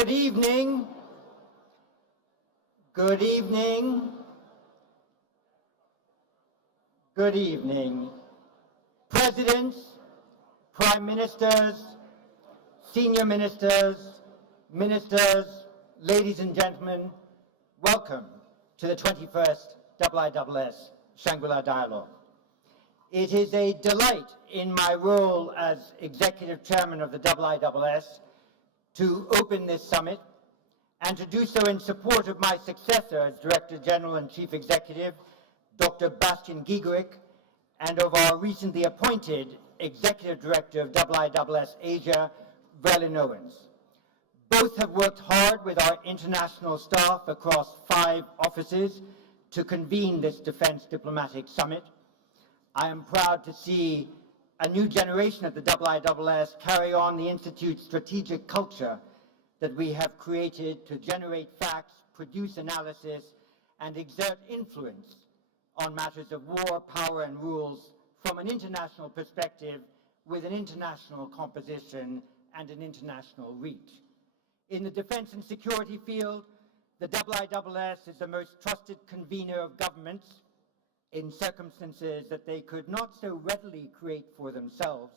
Good evening. Good evening. Good evening. Presidents, Prime Ministers, Senior Ministers, Ministers, ladies and gentlemen, welcome to the 21st IISS Shangri-La Dialogue. It is a delight in my role as Executive Chairman of the IISS to open this summit and to do so in support of my successor as Director General and Chief Executive, Dr. Bastian Giegerich, and of our recently appointed Executive Director of IISS Asia, Verlin Owens. Both have worked hard with our international staff across 5 offices to convene this Defense Diplomatic Summit. I am proud to see a new generation at the IISS carry on the Institute's strategic culture that we have created to generate facts, produce analysis, and exert influence on matters of war, power, and rules from an international perspective with an international composition and an international reach. In the defense and security field, the IISS is the most trusted convener of governments in circumstances that they could not so readily create for themselves,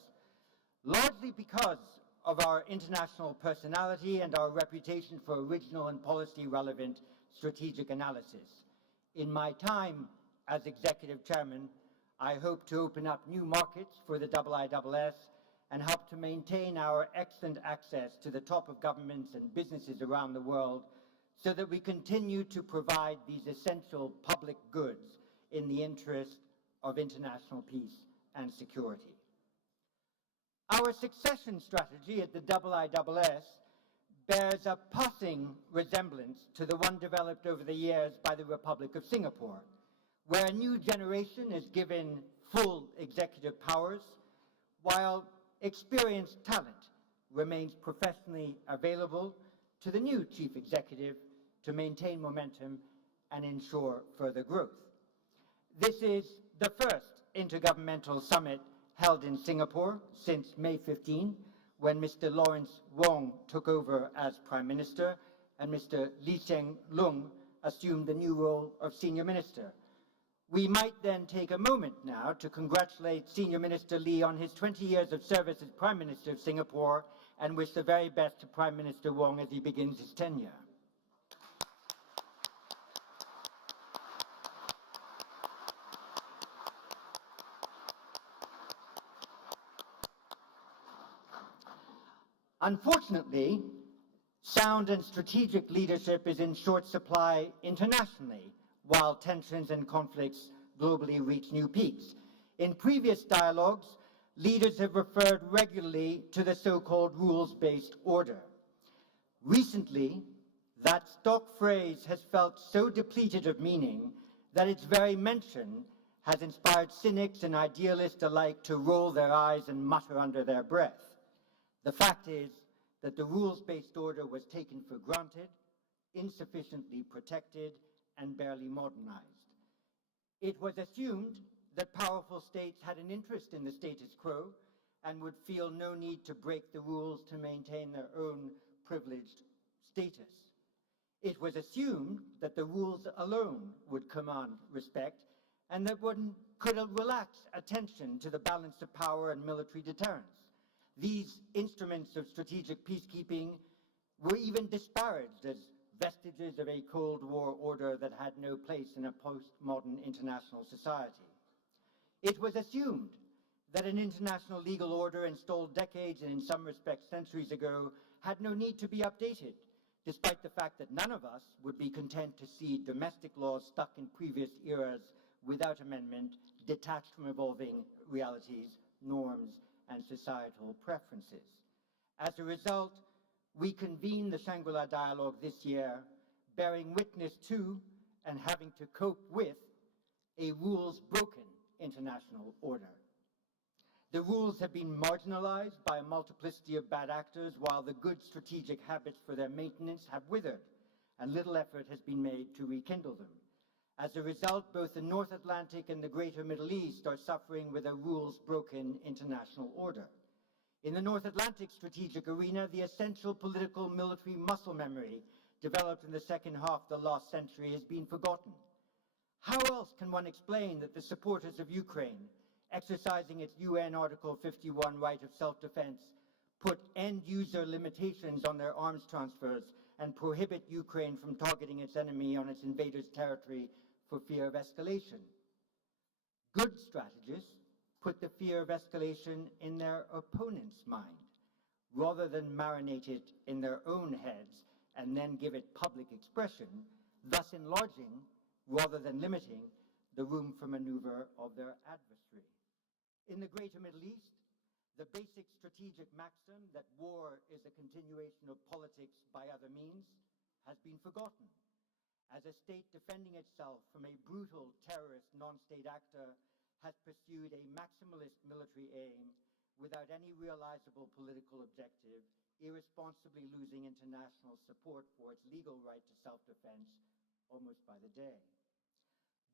largely because of our international personality and our reputation for original and policy-relevant strategic analysis. In my time as Executive Chairman, I hope to open up new markets for the IISS and help to maintain our excellent access to the top of governments and businesses around the world so that we continue to provide these essential public goods in the interest of international peace and security. Our succession strategy at the IISS bears a passing resemblance to the one developed over the years by the Republic of Singapore, where a new generation is given full executive powers, while experienced talent remains professionally available to the new chief executive to maintain momentum and ensure further growth. This is the first intergovernmental summit held in Singapore since May 15, when Mr. Lawrence Wong took over as Prime Minister and Mr. Loong assumed the new role of Senior Minister. We might then take a moment now to congratulate Senior Minister Lee on his 20 years of service as Prime Minister of Singapore and wish the very best to Prime Minister Wong as he begins his tenure. Unfortunately, sound and strategic leadership is in short supply internationally, while tensions and conflicts globally reach new peaks. In previous dialogues, leaders have referred regularly to the so-called rules-based order. Recently, that stock phrase has felt so depleted of meaning that its very mention has inspired cynics and idealists alike to roll their eyes and mutter under their breath. The fact is that the rules-based order was taken for granted, insufficiently protected, and barely modernized. It was assumed that powerful states had an interest in the status quo and would feel no need to break the rules to maintain their own privileged status. It was assumed that the rules alone would command respect and that one could relax attention to the balance of power and military deterrence. These instruments of strategic peacekeeping were even disparaged as vestiges of a Cold War order that had no place in a postmodern international society. It was assumed that an international legal order installed decades and in some respects centuries ago had no need to be updated, despite the fact that none of us would be content to see domestic laws stuck in previous eras without amendment, detached from evolving realities, norms, and societal preferences. As a result, we convened the Shangri-La Dialogue this year, bearing witness to and having to cope with a rules-broken international order. The rules have been marginalized by a multiplicity of bad actors, while the good strategic habits for their maintenance have withered, and little effort has been made to rekindle them. As a result, both the North Atlantic and the Greater Middle East are suffering with a rules-broken international order. In the North Atlantic strategic arena, the essential political military muscle memory developed in the second half of the last century has been forgotten. How else can one explain that the supporters of Ukraine, exercising its UN Article 51 right of self-defense, put end-user limitations on their arms transfers and prohibit Ukraine from targeting its enemy on its invaders' territory for fear of escalation? Good strategists put the fear of escalation in their opponent's mind, rather than marinate it in their own heads and then give it public expression, thus enlarging, rather than limiting, the room for maneuver of their adversary. In the greater Middle East, the basic strategic maxim that war is a continuation of politics by other means has been forgotten, as a state defending itself from a brutal terrorist non-state actor has pursued a maximalist military aim without any realizable political objective, irresponsibly losing international support for its legal right to self-defense almost by the day.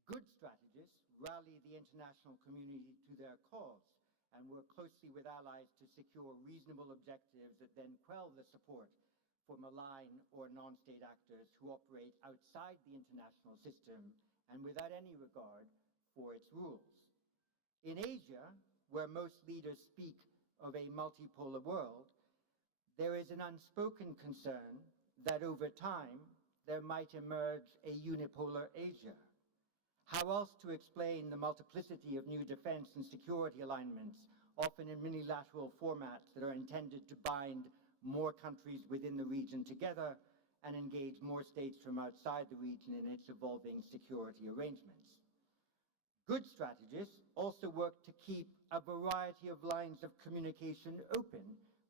Good strategists rally the international community to their cause and work closely with allies to secure reasonable objectives that then quell the support for malign or non-state actors who operate outside the international system and without any regard for its rules. In Asia, where most leaders speak of a multipolar world, there is an unspoken concern that over time there might emerge a unipolar Asia. How else to explain the multiplicity of new defense and security alignments, often in minilateral formats that are intended to bind more countries within the region together and engage more states from outside the region in its evolving security arrangements? Good strategists also work to keep a variety of lines of communication open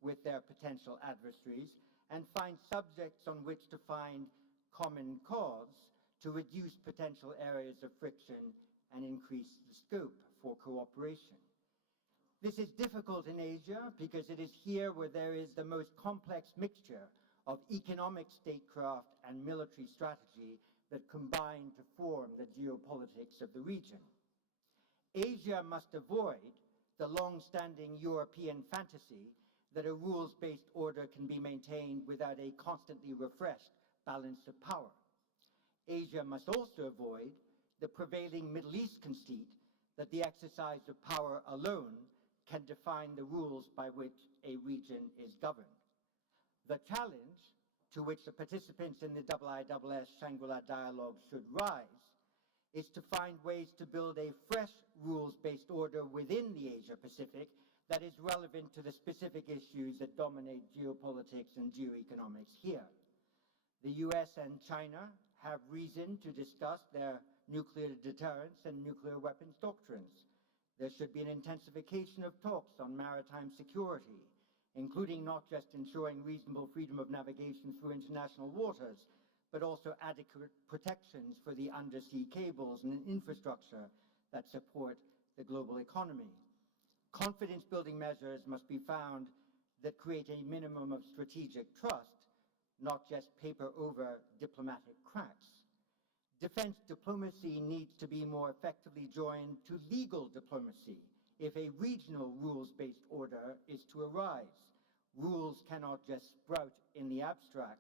with their potential adversaries and find subjects on which to find common cause to reduce potential areas of friction and increase the scope for cooperation. This is difficult in Asia because it is here where there is the most complex mixture of economic statecraft and military strategy that combine to form the geopolitics of the region. Asia must avoid the long-standing European fantasy that a rules-based order can be maintained without a constantly refreshed balance of power. Asia must also avoid the prevailing Middle East conceit that the exercise of power alone can define the rules by which a region is governed. The challenge to which the participants in the IISS Shangri-La Dialogue should rise is to find ways to build a fresh rules-based order within the Asia-Pacific that is relevant to the specific issues that dominate geopolitics and geoeconomics here. The US and China have reason to discuss their nuclear deterrence and nuclear weapons doctrines. There should be an intensification of talks on maritime security, including not just ensuring reasonable freedom of navigation through international waters, but also adequate protections for the undersea cables and infrastructure that support the global economy. Confidence-building measures must be found that create a minimum of strategic trust, not just paper over diplomatic cracks. Defense diplomacy needs to be more effectively joined to legal diplomacy if a regional rules-based order is to arise. Rules cannot just sprout in the abstract.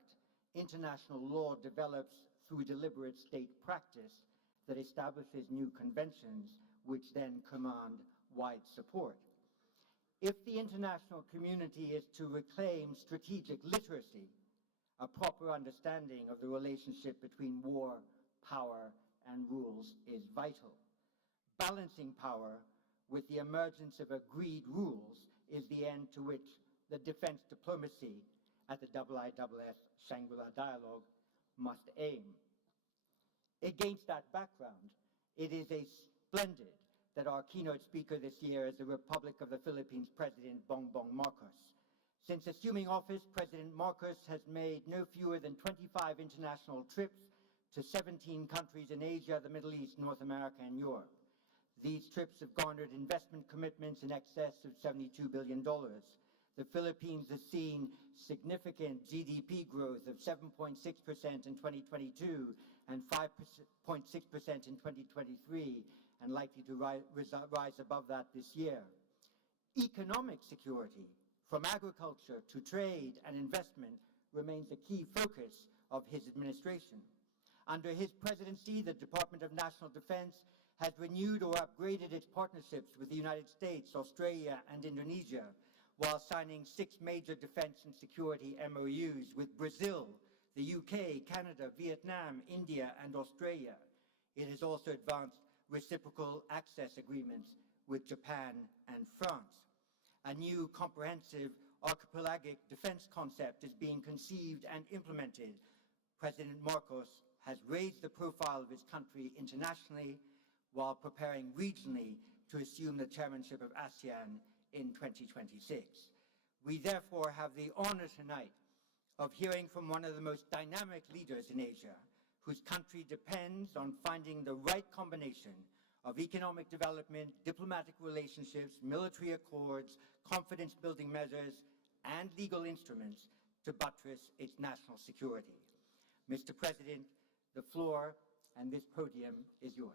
International law develops through deliberate state practice that establishes new conventions which then command wide support. If the international community is to reclaim strategic literacy, a proper understanding of the relationship between war, power, and rules is vital. Balancing power with the emergence of agreed rules is the end to which the defense diplomacy at the IISS Shangri-La Dialogue must aim. Against that background, it is splendid that our keynote speaker this year is the Republic of the Philippines President Bongbong Marcos. Since assuming office, President Marcos has made no fewer than 25 international trips to 17 countries in Asia, the Middle East, North America, and Europe. These trips have garnered investment commitments in excess of $72 billion. The Philippines has seen significant GDP growth of 7.6% in 2022 and 5.6% in 2023, and likely to rise above that this year. Economic security from agriculture to trade and investment, remains a key focus of his administration. Under his presidency, the Department of National Defense has renewed or upgraded its partnerships with the United States, Australia, and Indonesia, while signing 6 major defense and security MOUs with Brazil, the UK, Canada, Vietnam, India, and Australia. It has also advanced reciprocal access agreements with Japan and France. A new comprehensive archipelagic defense concept is being conceived and implemented. President Marcos has raised the profile of his country internationally while preparing regionally to assume the chairmanship of ASEAN in 2026. We therefore have the honor tonight of hearing from one of the most dynamic leaders in Asia, whose country depends on finding the right combination of economic development, diplomatic relationships, military accords, confidence-building measures, and legal instruments to buttress its national security. Mr. President, the floor and this podium is yours.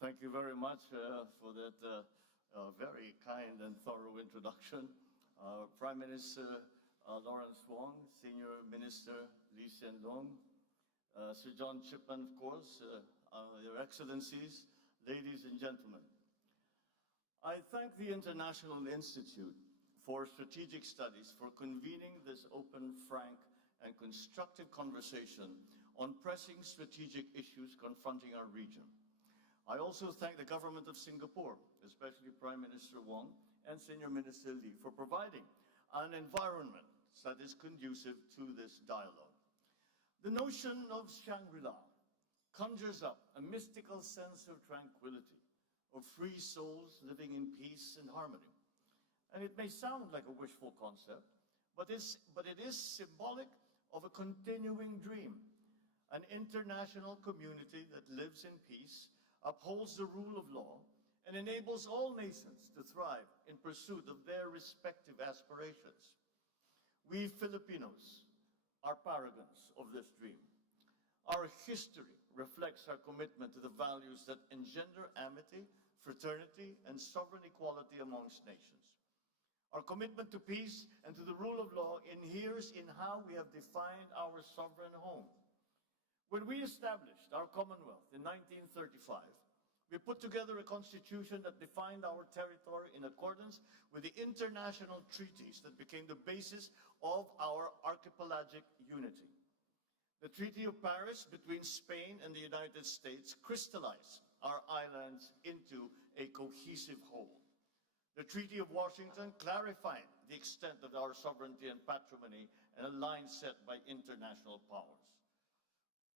Thank you very much for that very kind and thorough introduction. Prime Minister Lawrence Wong, Senior Minister Hsien Loong, Sir John Chipman, of course, Your Excellencies, ladies and gentlemen. I thank the International Institute for Strategic Studies for convening this open, frank, and constructive conversation on pressing strategic issues confronting our region. I also thank the government of Singapore, especially Prime Minister Wong and Senior Minister Lee, for providing an environment that is conducive to this dialogue. The notion of Shangri-La conjures up a mystical sense of tranquility, of free souls living in peace and harmony. And it may sound like a wishful concept, but it is symbolic of a continuing dream, an international community that lives in peace, upholds the rule of law, and enables all nations to thrive in pursuit of their respective aspirations. We Filipinos are paragons of this dream. Our history reflects our commitment to the values that engender amity, fraternity, and sovereign equality amongst nations. Our commitment to peace and to the rule of law inheres in how we have defined our sovereign home. When we established our Commonwealth in 1935, we put together a constitution that defined our territory in accordance with the international treaties that became the basis of our archipelagic unity. The Treaty of Paris between Spain and the United States crystallized our islands into a cohesive whole. The Treaty of Washington clarified the extent of our sovereignty and patrimony and a line set by international powers.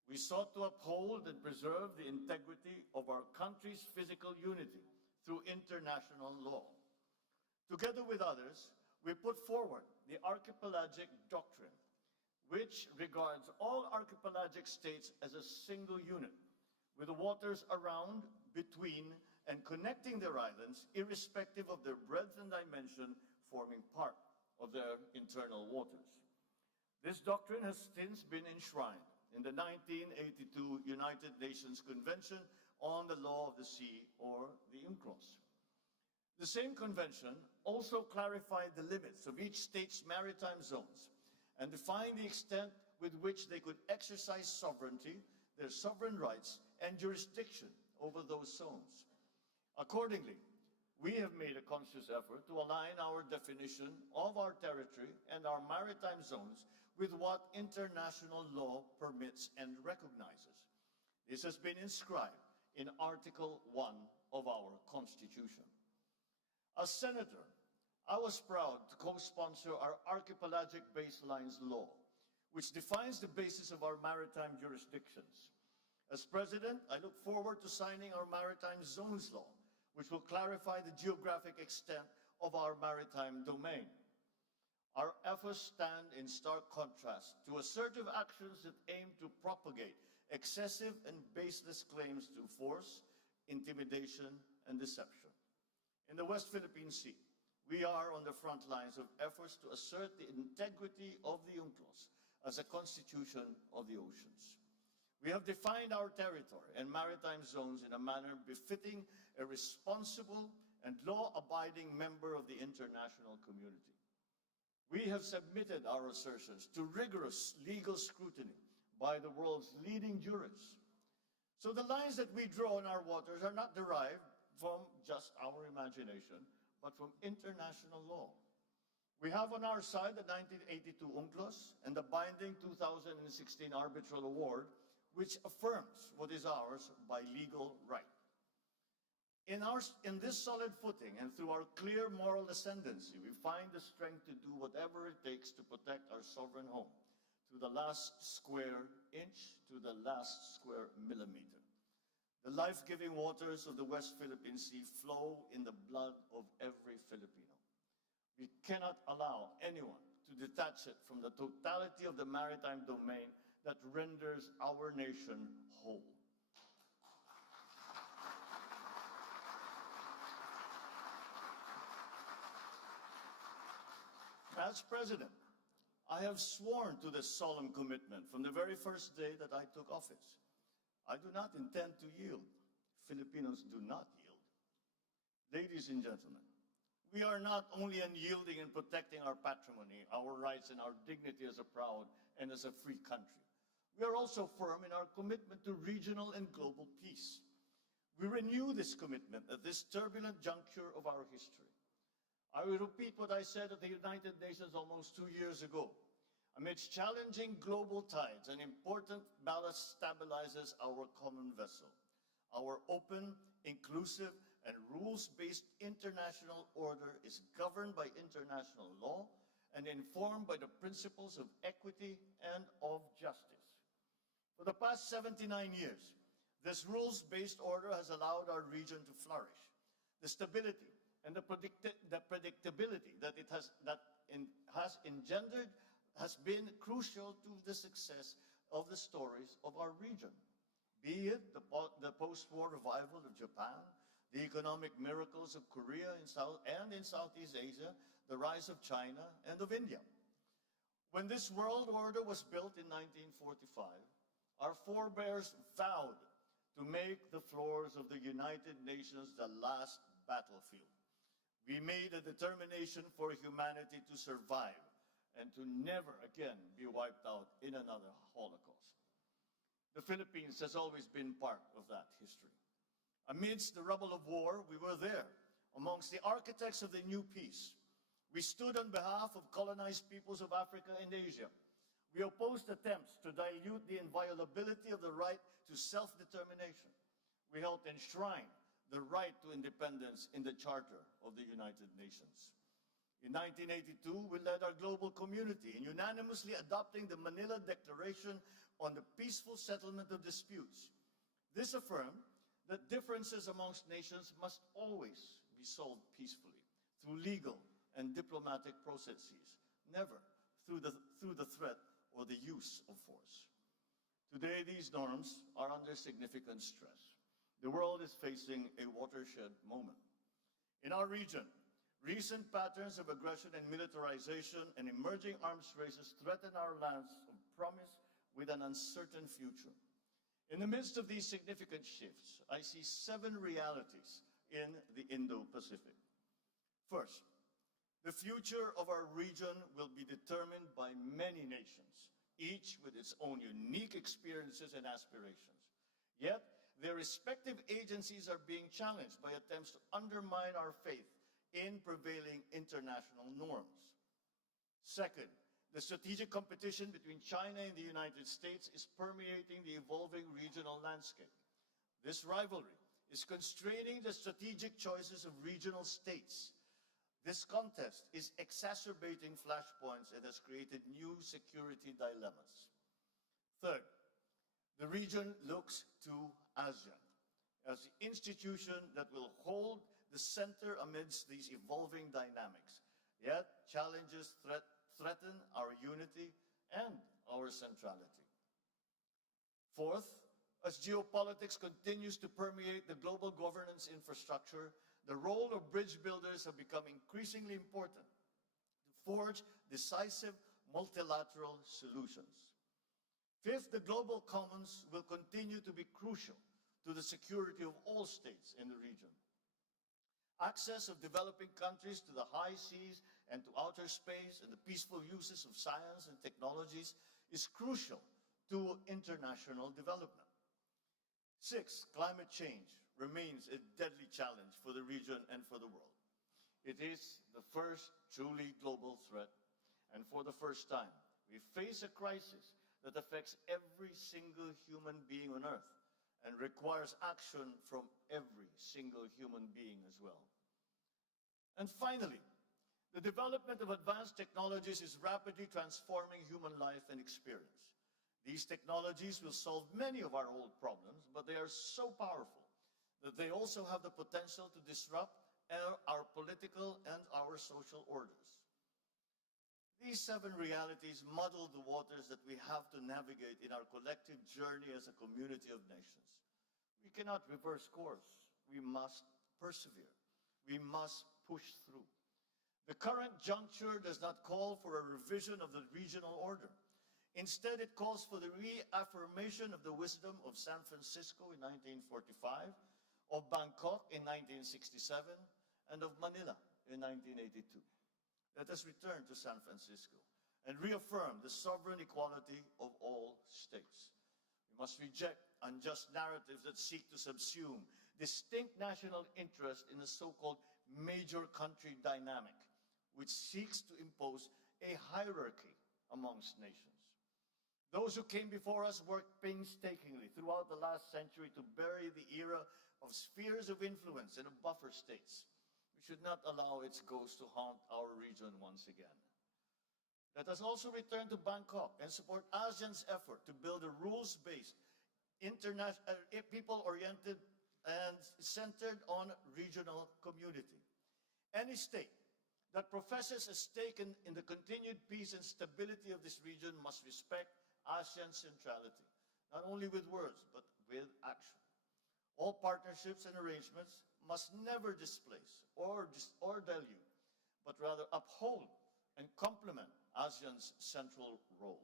We sought to uphold and preserve the integrity of our country's physical unity through international law. Together with others, we put forward the archipelagic doctrine, which regards all archipelagic states as a single unit, with the waters around, between, and connecting their islands, irrespective of their breadth and dimension, forming part of their internal waters. This doctrine has since been enshrined in the 1982 United Nations Convention on the Law of the Sea, or the UNCLOS. The same convention also clarified the limits of each state's maritime zones and defined the extent with which they could exercise sovereignty, their sovereign rights, and jurisdiction over those zones. Accordingly, we have made a conscious effort to align our definition of our territory and our maritime zones with what international law permits and recognizes. This has been inscribed in Article 1 of our Constitution. As Senator, I was proud to co-sponsor our Archipelagic Baselines Law, which defines the basis of our maritime jurisdictions. As President, I look forward to signing our Maritime Zones Law, which will clarify the geographic extent of our maritime domain. Our efforts stand in stark contrast to assertive actions that aim to propagate excessive and baseless claims to force, intimidation, and deception. In the West Philippine Sea, we are on the front lines of efforts to assert the integrity of the UNCLOS as a constitution of the oceans. We have defined our territory and maritime zones in a manner befitting a responsible and law-abiding member of the international community. We have submitted our assertions to rigorous legal scrutiny by the world's leading jurists. So the lines that we draw in our waters are not derived from just our imagination, but from international law. We have on our side the 1982 UNCLOS and the binding 2016 Arbitral Award, which affirms what is ours by legal right. In this solid footing and through our clear moral ascendancy, we find the strength to do whatever it takes to protect our sovereign home, to the last square inch, to the last square millimeter. The life-giving waters of the West Philippine Sea flow in the blood of every Filipino. We cannot allow anyone to detach it from the totality of the maritime domain that renders our nation whole. As President, I have sworn to this solemn commitment from the very first day that I took office. I do not intend to yield. Filipinos do not yield. Ladies and gentlemen, we are not only unyielding in protecting our patrimony, our rights, and our dignity as a proud and as a free country. We are also firm in our commitment to regional and global peace. We renew this commitment at this turbulent juncture of our history. I will repeat what I said at the United Nations almost 2 years ago. Amidst challenging global tides, an important ballast stabilizes our common vessel. Our open, inclusive, and rules-based international order is governed by international law and informed by the principles of equity and of justice. For the past 79 years, this rules-based order has allowed our region to flourish. The stability and the predictability that it has engendered has been crucial to the success of the stories of our region. Be it the post-war revival of Japan, the economic miracles of Korea and in Southeast Asia, the rise of China and of India. When this world order was built in 1945, our forebears vowed to make the floors of the United Nations the last battlefield. We made a determination for humanity to survive and to never again be wiped out in another Holocaust. The Philippines has always been part of that history. Amidst the rubble of war, we were there, amongst the architects of the new peace. We stood on behalf of colonized peoples of Africa and Asia. We opposed attempts to dilute the inviolability of the right to self-determination. We helped enshrine the right to independence in the Charter of the United Nations. In 1982, we led our global community in unanimously adopting the Manila Declaration on the peaceful settlement of disputes. This affirmed that differences amongst nations must always be solved peacefully through legal and diplomatic processes, never through the threat or the use of force. Today, these norms are under significant stress. The world is facing a watershed moment. In our region, recent patterns of aggression and militarization and emerging arms races threaten our lands of promise with an uncertain future. In the midst of these significant shifts, I see 7 realities in the Indo-Pacific. First, the future of our region will be determined by many nations, each with its own unique experiences and aspirations. Yet, their respective agencies are being challenged by attempts to undermine our faith in prevailing international norms. Second, the strategic competition between China and the United States is permeating the evolving regional landscape. This rivalry is constraining the strategic choices of regional states. This contest is exacerbating flashpoints and has created new security dilemmas. Third, the region looks to ASEAN as the institution that will hold the center amidst these evolving dynamics. Yet, challenges threaten our unity and our centrality. Fourth, as geopolitics continues to permeate the global governance infrastructure, the role of bridge builders have become increasingly important to forge decisive multilateral solutions. Fifth, the global commons will continue to be crucial to the security of all states in the region. Access of developing countries to the high seas and to outer space and the peaceful uses of science and technologies is crucial to international development. Sixth, climate change remains a deadly challenge for the region and for the world. It is the first truly global threat, and for the first time, we face a crisis that affects every single human being on Earth and requires action from every single human being as well. And finally, the development of advanced technologies is rapidly transforming human life and experience. These technologies will solve many of our old problems, but they are so powerful that they also have the potential to disrupt our political and our social orders. These 7 realities muddle the waters that we have to navigate in our collective journey as a community of nations. We cannot reverse course. We must persevere. We must push through. The current juncture does not call for a revision of the regional order. Instead, it calls for the reaffirmation of the wisdom of San Francisco in 1945, of Bangkok in 1967, and of Manila in 1982. Let us return to San Francisco and reaffirm the sovereign equality of all states. We must reject unjust narratives that seek to subsume distinct national interest in a so-called major country dynamic, which seeks to impose a hierarchy amongst nations. Those who came before us worked painstakingly throughout the last century to bury the era of spheres of influence and of buffer states. We should not allow its ghost to haunt our region once again. Let us also return to Bangkok and support ASEAN's effort to build a rules-based, people-oriented, and centered on regional community. Any state that professes a stake in the continued peace and stability of this region must respect ASEAN's centrality, not only with words, but with action. All partnerships and arrangements must never displace or dilute, but rather uphold and complement ASEAN's central role.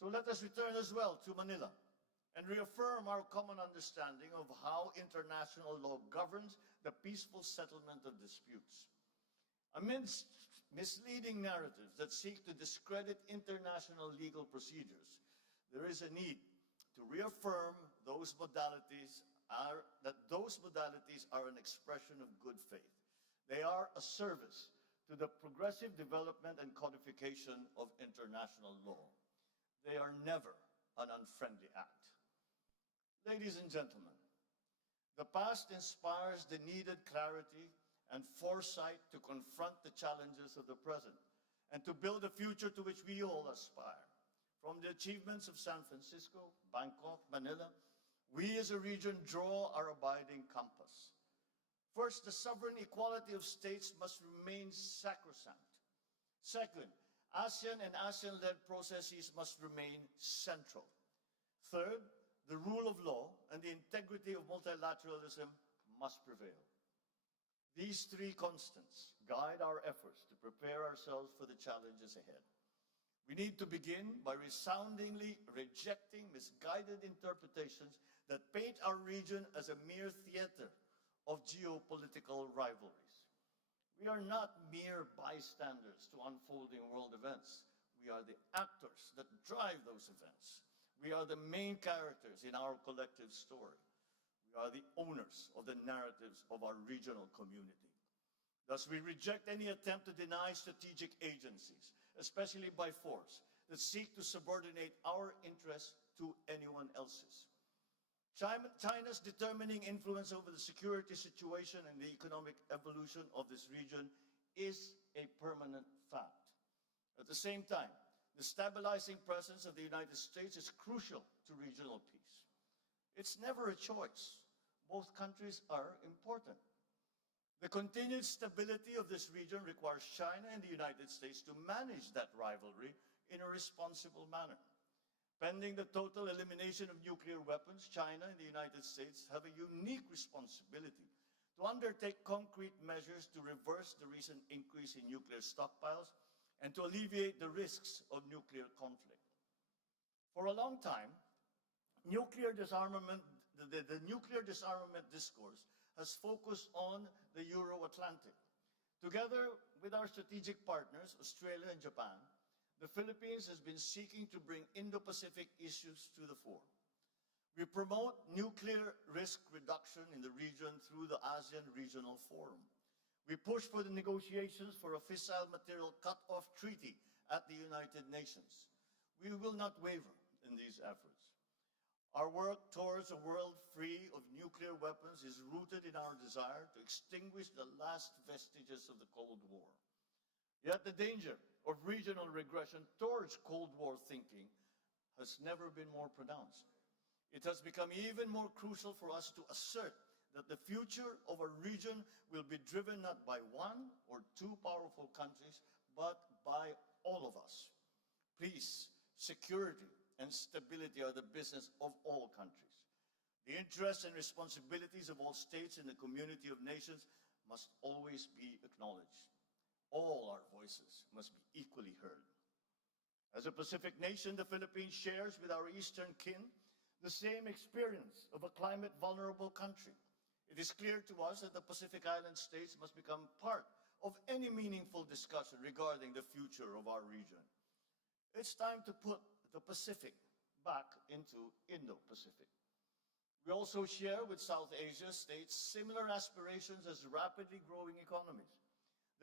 So let us return as well to Manila and reaffirm our common understanding of how international law governs the peaceful settlement of disputes. Amidst misleading narratives that seek to discredit international legal procedures, there is a need to reaffirm those modalities are an expression of good faith. They are a service to the progressive development and codification of international law. They are never an unfriendly act. Ladies and gentlemen, the past inspires the needed clarity and foresight to confront the challenges of the present and to build a future to which we all aspire. From the achievements of San Francisco, Bangkok, Manila, we as a region draw our abiding compass. First, the sovereign equality of states must remain sacrosanct. Second, ASEAN and ASEAN-led processes must remain central. Third, the rule of law and the integrity of multilateralism must prevail. These 3 constants guide our efforts to prepare ourselves for the challenges ahead. We need to begin by resoundingly rejecting misguided interpretations that paint our region as a mere theater of geopolitical rivalries. We are not mere bystanders to unfolding world events. We are the actors that drive those events. We are the main characters in our collective story. We are the owners of the narratives of our regional community. Thus, we reject any attempt to deny strategic agencies, especially by force, that seek to subordinate our interests to anyone else's. China's determining influence over the security situation and the economic evolution of this region is a permanent fact. At the same time, the stabilizing presence of the United States is crucial to regional peace. It's never a choice. Both countries are important. The continued stability of this region requires China and the United States to manage that rivalry in a responsible manner. Pending the total elimination of nuclear weapons, China and the United States have a unique responsibility to to undertake concrete measures to reverse the recent increase in nuclear stockpiles and to alleviate the risks of nuclear conflict. For a long time, nuclear disarmament, the nuclear disarmament discourse has focused on the Euro-Atlantic. Together with our strategic partners, Australia and Japan, the Philippines has been seeking to bring Indo-Pacific issues to the fore. We promote nuclear risk reduction in the region through the ASEAN Regional Forum. We push for the negotiations for a fissile material cut-off treaty at the United Nations. We will not waver in these efforts. Our work towards a world free of nuclear weapons is rooted in our desire to extinguish the last vestiges of the Cold War. Yet the danger of regional regression towards Cold War thinking has never been more pronounced. It has become even more crucial for us to assert that the future of our region will be driven not by one or two powerful countries, but by all of us. Peace, security, and stability are the business of all countries. The interests and responsibilities of all states in the community of nations must always be acknowledged. All our voices must be equally heard. As a Pacific nation, the Philippines shares with our eastern kin the same experience of a climate-vulnerable country. It is clear to us that the Pacific Island states must become part of any meaningful discussion regarding the future of our region. It's time to put the Pacific back into Indo-Pacific. We also share with South Asia states similar aspirations as rapidly growing economies.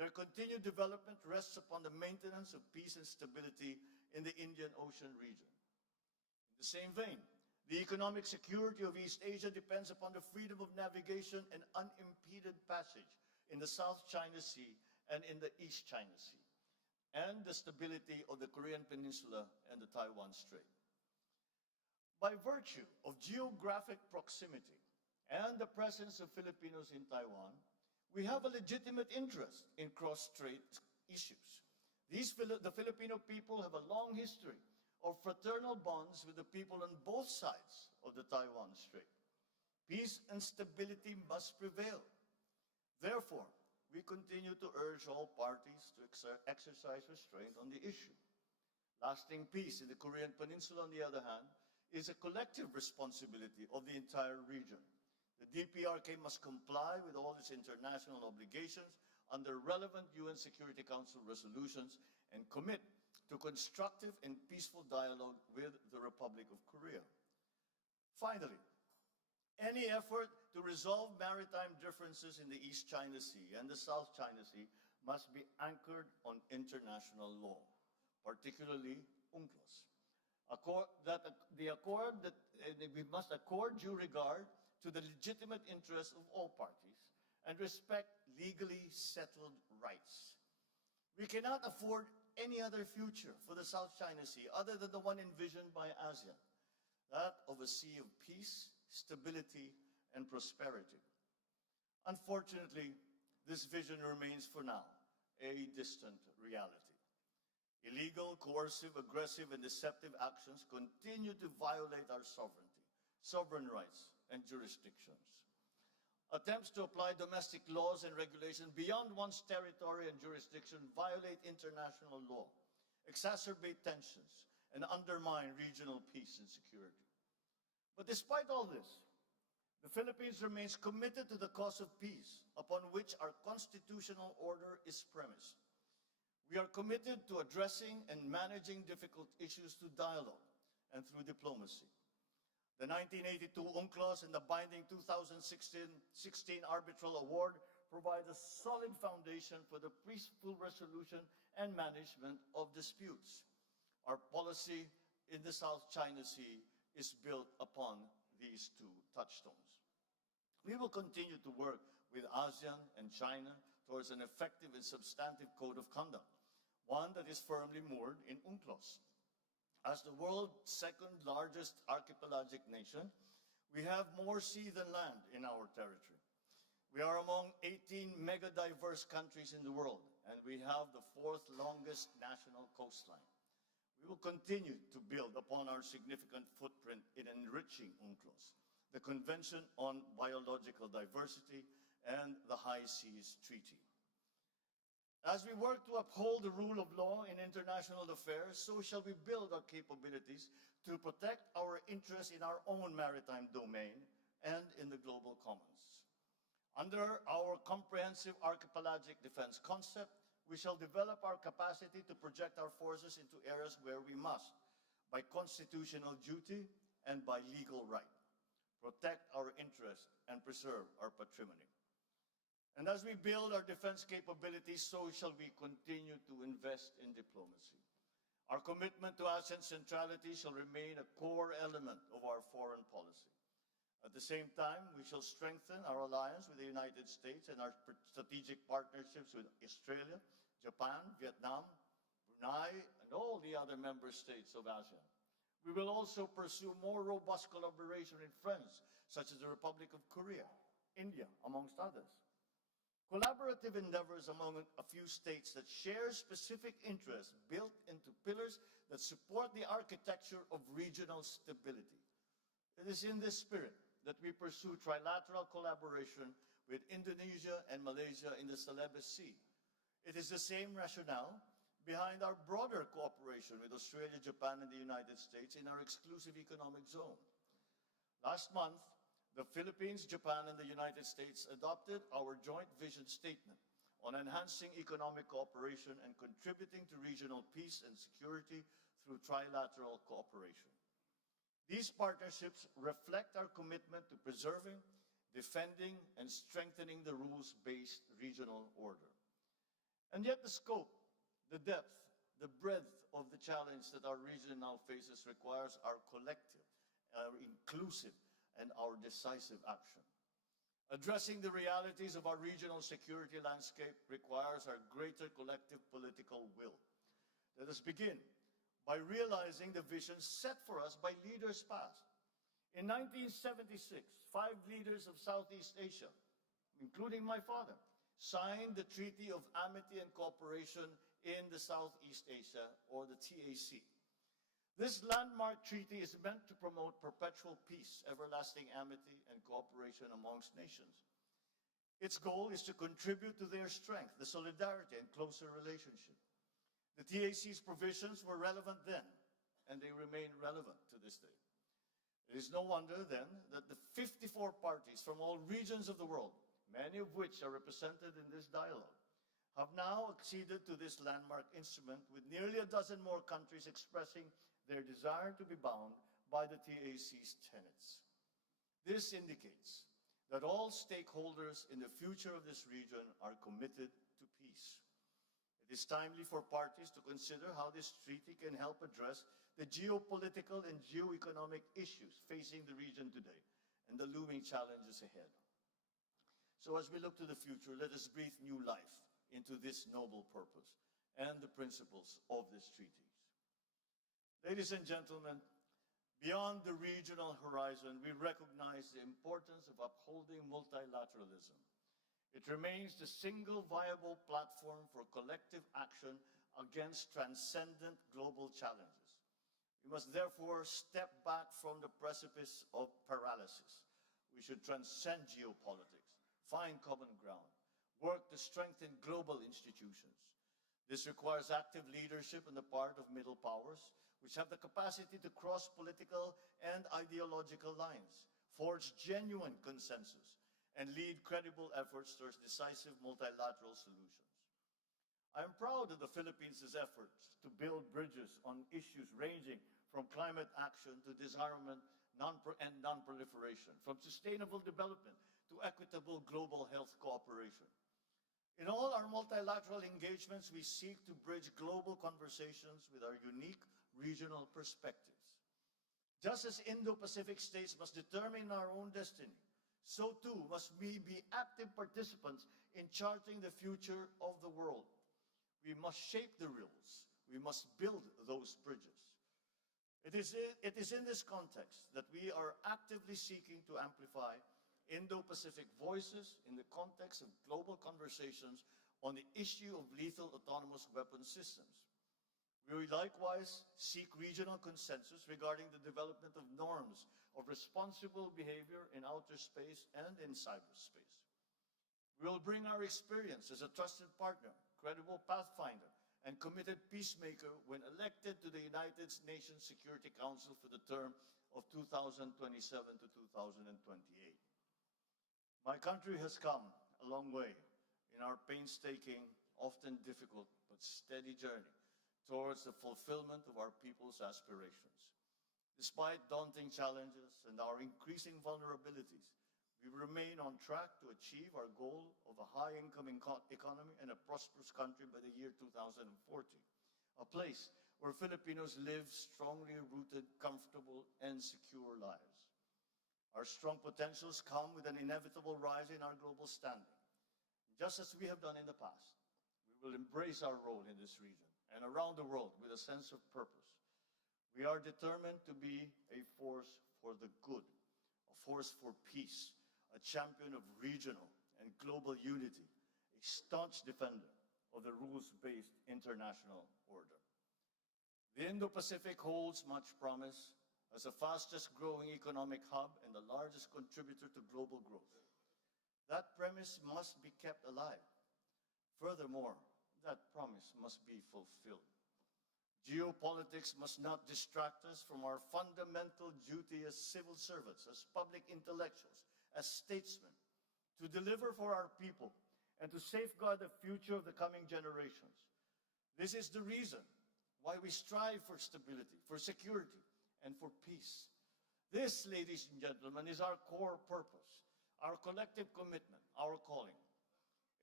Their continued development rests upon the maintenance of peace and stability in the Indian Ocean region. In the same vein, the economic security of East Asia depends upon the freedom of navigation and unimpeded passage in the South China Sea and in the East China Sea, and the stability of the Korean Peninsula and the Taiwan Strait. By virtue of geographic proximity and the presence of Filipinos in Taiwan, we have a legitimate interest in cross-strait issues. The Filipino people have a long history of fraternal bonds with the people on both sides of the Taiwan Strait. Peace and stability must prevail. Therefore, we continue to urge all parties to exercise restraint on the issue. Lasting peace in the Korean Peninsula, on the other hand, is a collective responsibility of the entire region. The DPRK must comply with all its international obligations under relevant UN Security Council resolutions and commit to constructive and peaceful dialogue with the Republic of Korea. Finally, any effort to resolve maritime differences in the East China Sea and the South China Sea must be anchored on international law, particularly UNCLOS. We must accord due regard to the legitimate interests of all parties and respect legally settled rights. We cannot afford any other future for the South China Sea other than the one envisioned by ASEAN, that of a sea of peace, stability, and prosperity. Unfortunately, this vision remains for now a distant reality. Illegal, coercive, aggressive, and deceptive actions continue to violate our sovereignty, sovereign rights, and jurisdictions. Attempts to apply domestic laws and regulations beyond one's territory and jurisdiction violate international law, exacerbate tensions, and undermine regional peace and security. But despite all this, the Philippines remains committed to the cause of peace, upon which our constitutional order is premised. We are committed to addressing and managing difficult issues through dialogue and through diplomacy. The 1982 UNCLOS and the binding 2016 Arbitral Award provide a solid foundation for the peaceful resolution and management of disputes. Our policy in the South China Sea is built upon these two touchstones. We will continue to work with ASEAN and China towards an effective and substantive code of conduct, one that is firmly moored in UNCLOS. As the world's second largest archipelagic nation, we have more sea than land in our territory. We are among 18 mega-diverse countries in the world, and we have the fourth longest national coastline. We will continue to build upon our significant footprint in enriching UNCLOS, the Convention on Biological Diversity, and the High Seas Treaty. As we work to uphold the rule of law in international affairs, so shall we build our capabilities to protect our interests in our own maritime domain and in the global commons. Under our comprehensive archipelagic defense concept, we shall develop our capacity to project our forces into areas where we must, by constitutional duty and by legal right, protect our interests and preserve our patrimony. And as we build our defense capabilities, so shall we continue to invest in diplomacy. Our commitment to ASEAN centrality shall remain a core element of our foreign policy. At the same time, we shall strengthen our alliance with the United States and our strategic partnerships with Australia, Japan, Vietnam, Brunei, and all the other member states of ASEAN. We will also pursue more robust collaboration with friends, such as the Republic of Korea, India, amongst others. Collaborative endeavors among a few states that share specific interests built into pillars that support the architecture of regional stability. It is in this spirit that we pursue trilateral collaboration with Indonesia and Malaysia in the Celebes Sea. It is the same rationale behind our broader cooperation with Australia, Japan, and the United States in our exclusive economic zone. Last month, the Philippines, Japan, and the United States adopted our joint vision statement on enhancing economic cooperation and contributing to regional peace and security through trilateral cooperation. These partnerships reflect our commitment to preserving, defending, and strengthening the rules-based regional order. And yet the scope, the depth, the breadth of the challenge that our region now faces requires our collective, our inclusive, and our decisive action. Addressing the realities of our regional security landscape requires our greater collective political will. Let us begin by realizing the vision set for us by leaders past. In 1976, 5 leaders of Southeast Asia, including my father, signed the Treaty of Amity and Cooperation in the Southeast Asia, or the TAC. This landmark treaty is meant to promote perpetual peace, everlasting amity, and cooperation amongst nations. Its goal is to contribute to their strength, the solidarity, and closer relationship. The TAC's provisions were relevant then, and they remain relevant to this day. It is no wonder, then, that the 54 parties from all regions of the world, many of which are represented in this dialogue, have now acceded to this landmark instrument, with nearly a dozen more countries expressing their desire to be bound by the TAC's tenets. This indicates that all stakeholders in the future of this region are committed to peace. It is timely for parties to consider how this treaty can help address the geopolitical and geoeconomic issues facing the region today and the looming challenges ahead. So as we look to the future, let us breathe new life into this noble purpose and the principles of this treaty. Ladies and gentlemen, beyond the regional horizon, we recognize the importance of upholding multilateralism. It remains the single viable platform for collective action against transcendent global challenges. We must therefore step back from the precipice of paralysis. We should transcend geopolitics, find common ground, work to strengthen global institutions. This requires active leadership on the part of middle powers, which have the capacity to cross political and ideological lines, forge genuine consensus, and lead credible efforts towards decisive multilateral solutions. I am proud of the Philippines' efforts to build bridges on issues ranging from climate action to disarmament and non-proliferation, from sustainable development to equitable global health cooperation. In all our multilateral engagements, we seek to bridge global conversations with our unique regional perspectives. Just as Indo-Pacific states must determine our own destiny, so too must we be active participants in charting the future of the world. We must shape the rules. We must build those bridges. It is in this context that we are actively seeking to amplify Indo-Pacific voices in the context of global conversations on the issue of lethal autonomous weapon systems. We likewise seek regional consensus regarding the development of norms of responsible behavior in outer space and in cyberspace. We will bring our experience as a trusted partner, credible pathfinder, and committed peacemaker when elected to the United Nations Security Council for the term of 2027 to 2028. My country has come a long way in our painstaking, often difficult, but steady journey towards the fulfillment of our people's aspirations. Despite daunting challenges and our increasing vulnerabilities, we remain on track to achieve our goal of a high-income economy and a prosperous country by the year 2040, a place where Filipinos live strongly rooted, comfortable, and secure lives. Our strong potentials come with an inevitable rise in our global standing. Just as we have done in the past, we will embrace our role in this region and around the world with a sense of purpose. We are determined to be a force for the good, a force for peace, a champion of regional and global unity, a staunch defender of the rules-based international order. The Indo-Pacific holds much promise as the fastest growing economic hub and the largest contributor to global growth. That premise must be kept alive. Furthermore, that promise must be fulfilled. Geopolitics must not distract us from our fundamental duty as civil servants, as public intellectuals, as statesmen, to deliver for our people and to safeguard the future of the coming generations. This is the reason why we strive for stability, for security, and for peace. This, ladies and gentlemen, is our core purpose, our collective commitment, our calling.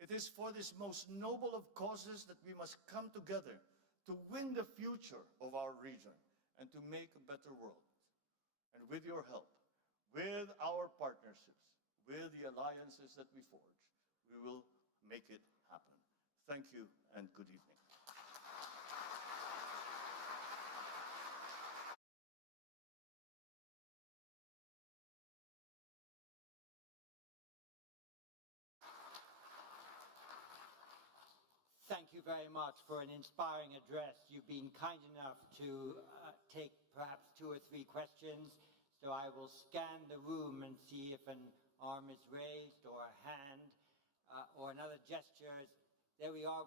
It is for this most noble of causes that we must come together to win the future of our region and to make a better world. And with your help, with our partnerships, with the alliances that we forge, we will make it happen. Thank you and good evening. Thank you very much for an inspiring address. You've been kind enough to take perhaps 2 or 3 questions. So I will scan the room and see if an arm is raised or a hand or another gesture. There we are.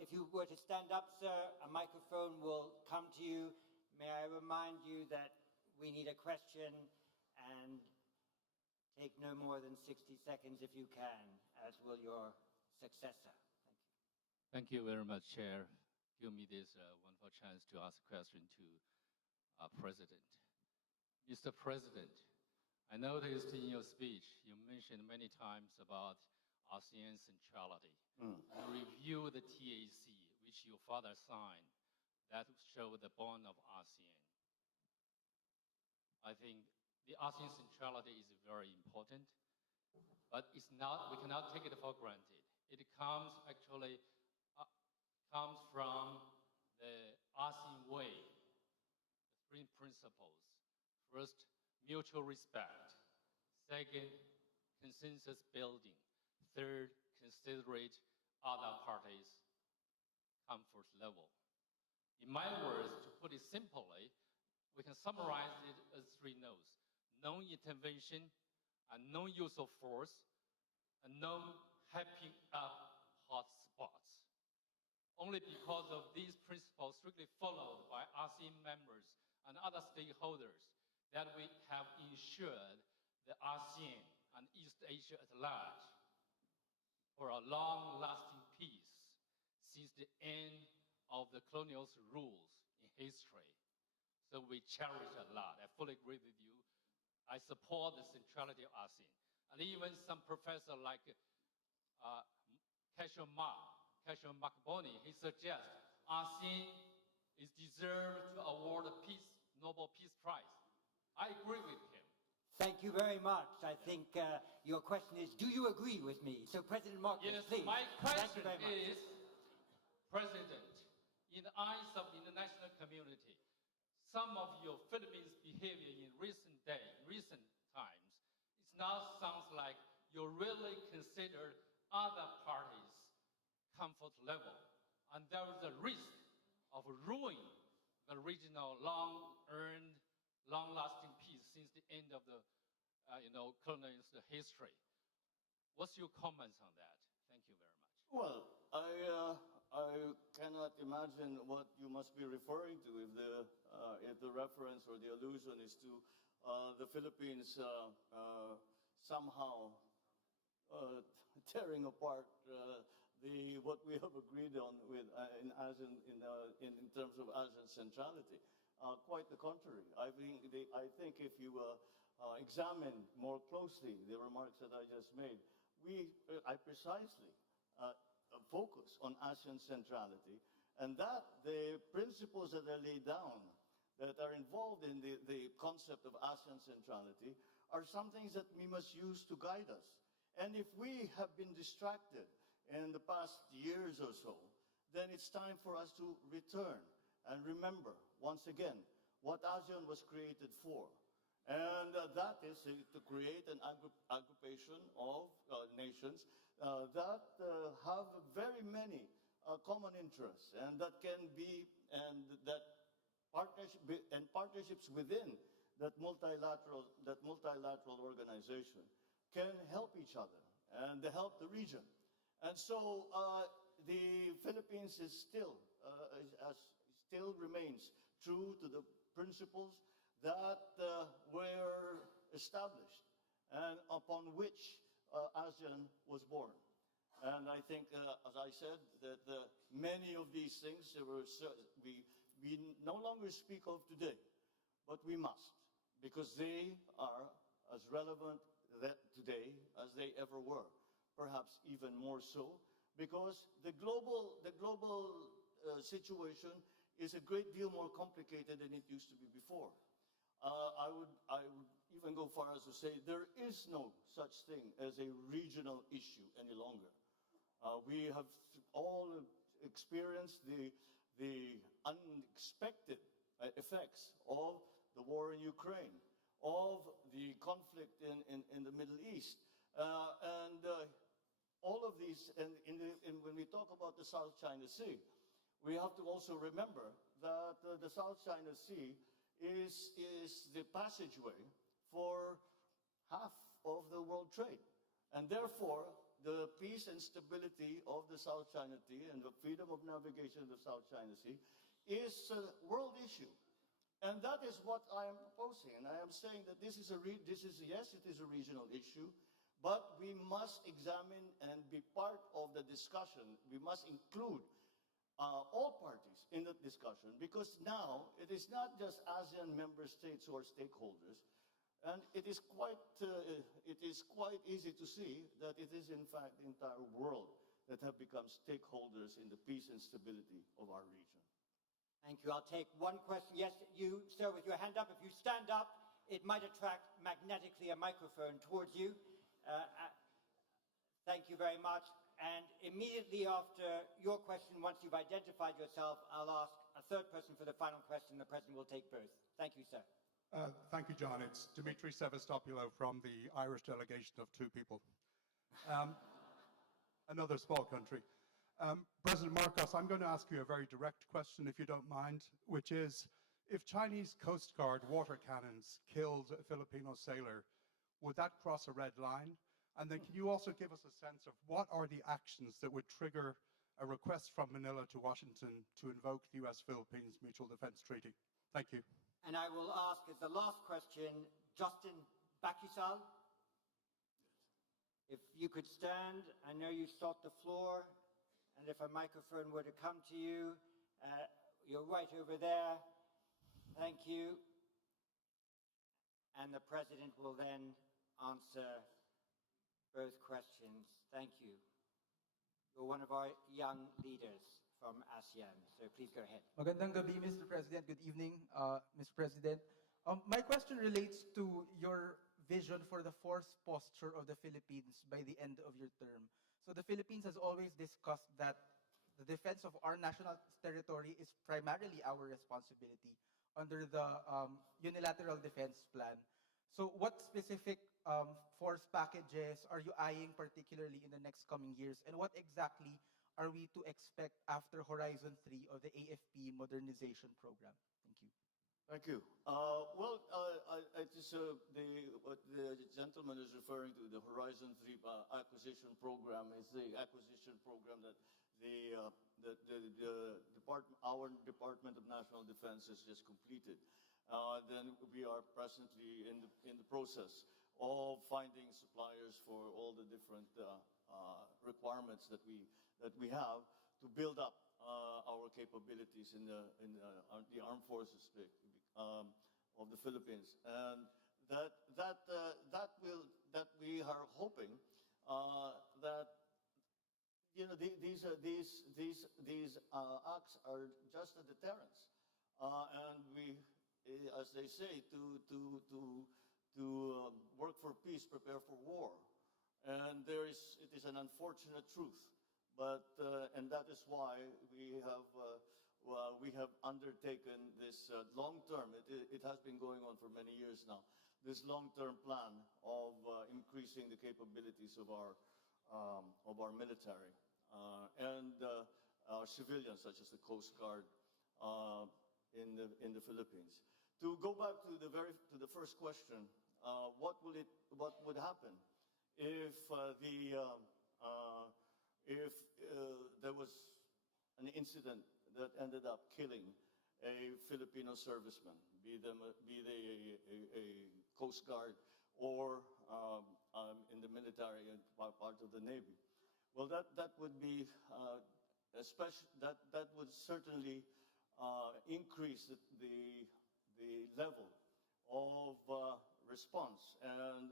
If you were to stand up, sir, a microphone will come to you. May I remind you that we need a question and take no more than 60 seconds if you can, as will your successor. Thank you very much, Chair. Give me this wonderful chance to ask a question to our President. Mr. President, I noticed in your speech you mentioned many times about ASEAN centrality. And review the TAC, which your father signed, that show the bond of ASEAN. I think the ASEAN centrality is very important, but it's not, we cannot take it for granted. It comes actually comes from the ASEAN way, the 3 principles. First, mutual respect. Second, consensus building. Third, considerate other parties' comfort level. In my words, to put it simply, we can summarize it as 3 no's. Non-intervention, and non-use of force, and non-hyping up hot spots. Only because of these principles strictly followed by ASEAN members and other stakeholders that we have ensured the ASEAN and East Asia at large for a long-lasting peace since the end of the colonial rules in history. So we cherish a lot. I fully agree with you. I support the centrality of ASEAN. And even some professor like Cassius Makboni, he suggests ASEAN is deserved to award a Nobel Peace Prize. I agree with him. Thank you very much. I think your question is, do you agree with me? So President Marcos, yes, please. My question is, President, in the eyes of the international community, some of your Philippines behavior in recent times, it now sounds like you really consider other parties' comfort level, and there is a risk of ruining the regional long-earned, long-lasting peace since the end of the colonial history. What's your comments on that? Thank you very much. Well, I cannot imagine what you must be referring to if the reference or the allusion is to the Philippines somehow tearing apart what we have agreed on with in ASEAN in terms of ASEAN centrality. Quite the contrary. I think if you examine more closely the remarks that I just made, I precisely focus on ASEAN centrality, and that the principles that are laid down that are involved in the concept of ASEAN centrality are some things that we must use to guide us. And if we have been distracted in the past years or so, then it's time for us to return and remember, once again, what ASEAN was created for. And that is to create an aggregation of nations that have very many common interests, and that can be, and that partnerships within that multilateral organization can help each other and help the region. And so the Philippines is still remains true to the principles that were established and upon which ASEAN was born. And I think, as I said, that many of these things we no longer speak of today, but we must, because they are as relevant today as they ever were, perhaps even more so, because the global situation is a great deal more complicated than it used to be before. I would even go far as to say there is no such thing as a regional issue any longer. We have all experienced the unexpected effects of the war in Ukraine, of the conflict in the Middle East, and all of these. And when we talk about the South China Sea, we have to also remember that the South China Sea is the passageway for half of the world trade. And therefore, the peace and stability of the South China Sea and the freedom of navigation of the South China Sea is a world issue. And that is what I am proposing. And I am saying that yes, it is a regional issue, but we must examine and be part of the discussion. We must include all parties in the discussion, because now it is not just ASEAN member states who are stakeholders, and it is quite easy to see that it is in fact the entire world that have become stakeholders in the peace and stability of our region. Thank you. I'll take one question. Yes, you, sir, with your hand up. If you stand up, it might attract magnetically a microphone towards you. Thank you very much. And immediately after your question, once you've identified yourself, I'll ask a third person for the final question. The President will take both. Thank you, sir. Thank you, John. It's Dimitri Sevastopoulos from the Irish delegation of two people. Another small country. President Marcos, I'm going to ask you a very direct question, if you don't mind, which is, if Chinese Coast Guard water cannons killed a Filipino sailor, would that cross a red line? And then can you also give us a sense of what are the actions that would trigger a request from Manila to Washington to invoke the U.S.-Philippines Mutual Defense Treaty? Thank you. And I will ask as the last question, Justin Bakisal. If you could stand, I know you sought the floor, and if a microphone were to come to you, you're right over there. Thank you. And the President will then answer both questions. Thank you. You're one of our young leaders from ASEAN, so please go ahead. Magandang gabi, Mr. President. Good evening, Mr. President. My question relates to your vision for the force posture of the Philippines by the end of your term. So the Philippines has always discussed that the defense of our national territory is primarily our responsibility under the unilateral defense plan. So what specific force packages are you eyeing particularly in the next coming years? And what exactly are we to expect after Horizon 3 of the AFP modernization program? Thank you. Thank you. It is what the gentleman is referring to, the Horizon 3 acquisition program, is the acquisition program that our Department of National Defense has just completed. Then we are presently in the process of finding suppliers for all the different requirements that we have to build up our capabilities in the armed forces of the Philippines, and that we are hoping that these acts are just a deterrence, and we, as they say, to work for peace, prepare for war, and it is an unfortunate truth. But and that is why we have undertaken this long-term. It has been going on for many years now. This long-term plan of increasing the capabilities of our military and our civilians, such as the Coast Guard in the Philippines. To go back to the first question, what would happen if there was an incident that ended up killing a Filipino serviceman, be they a Coast Guard or in the military and part of the Navy? Well, that would be that would certainly increase the level of response, and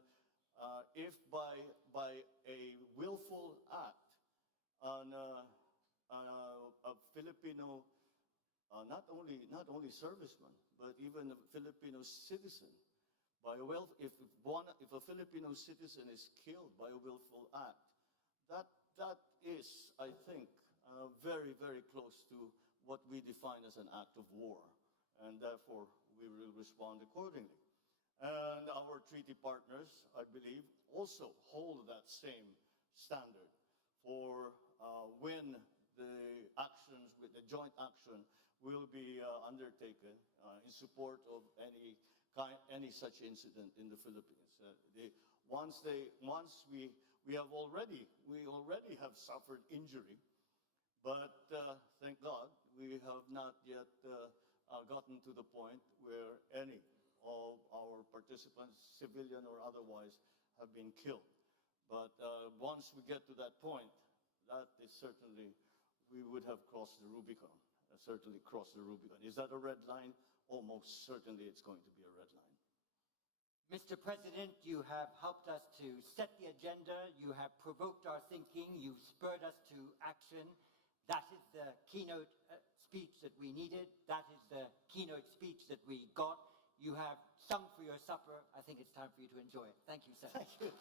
if by a willful act on a Filipino, not only serviceman, but even a Filipino citizen, if a Filipino citizen is killed by a willful act, that is, I think, very, very close to what we define as an act of war, and therefore we will respond accordingly. And our treaty partners, I believe, also hold that same standard for when the actions, with the joint action, will be undertaken in support of any such incident in the Philippines. Once we already have suffered injury, but thank God we have not yet gotten to the point where any of our participants, civilian or otherwise, have been killed. But once we get to that point, that is certainly, we would have crossed the Rubicon, certainly crossed the Rubicon. Is that a red line? Almost certainly it's going to be a red line. Mr. President, you have helped us to set the agenda. You have provoked our thinking. You've spurred us to action. That is the keynote speech that we needed. That is the keynote speech that we got. You have sung for your supper. I think it's time for you to enjoy it. Thank you, sir. Thank you.